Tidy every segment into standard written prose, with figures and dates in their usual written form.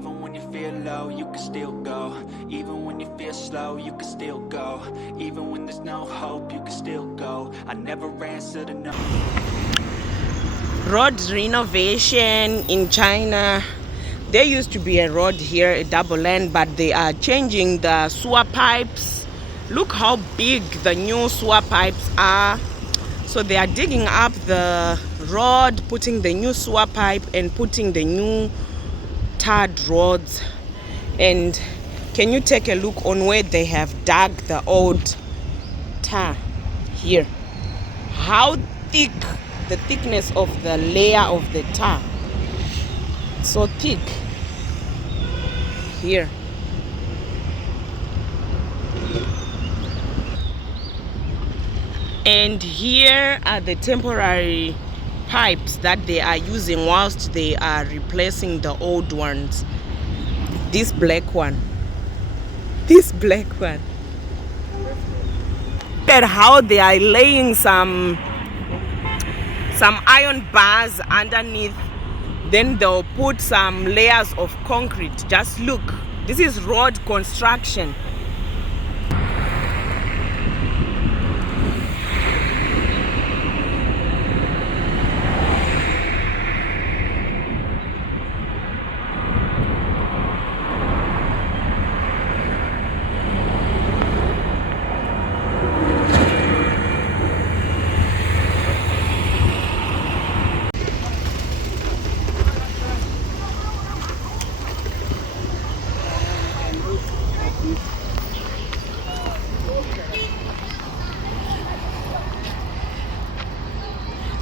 Even when you feel low, you can still go. Even when you feel slow, you can still go. Even when there's no hope, you can still go. I never answer to no. Road renovation in China. There used to be a road here, a double lane, but they are changing the sewer pipes. Look how big the new sewer pipes are. So they are digging up the road, putting the new sewer pipe and putting the new tarred roads. And can you take a look on where they have dug the old tar here? How thick, the thickness of the layer of the tar. So thick here. And here are the temporary pipes that they are using whilst they are replacing the old ones. This black one. This black one. Look at how they are laying some iron bars underneath. Then they'll put some layers of concrete. Just look. This is road construction.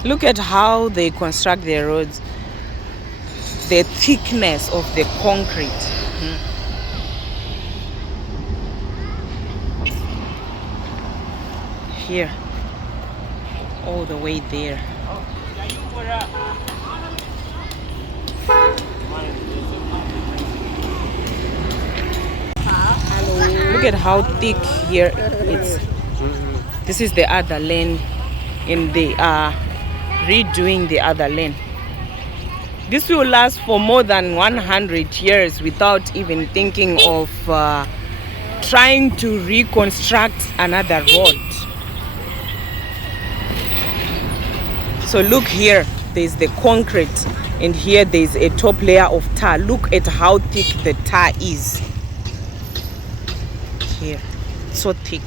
Look at how they construct their roads. The thickness of the concrete. Here. All the way there. Look at how thick here it's. This is the other lane, and they are redoing the other lane. This will last for more than 100 years without even thinking of trying to reconstruct another road. So look here, there's the concrete, and here there's a top layer of tar. Look at how thick the tar is. Here, so thick.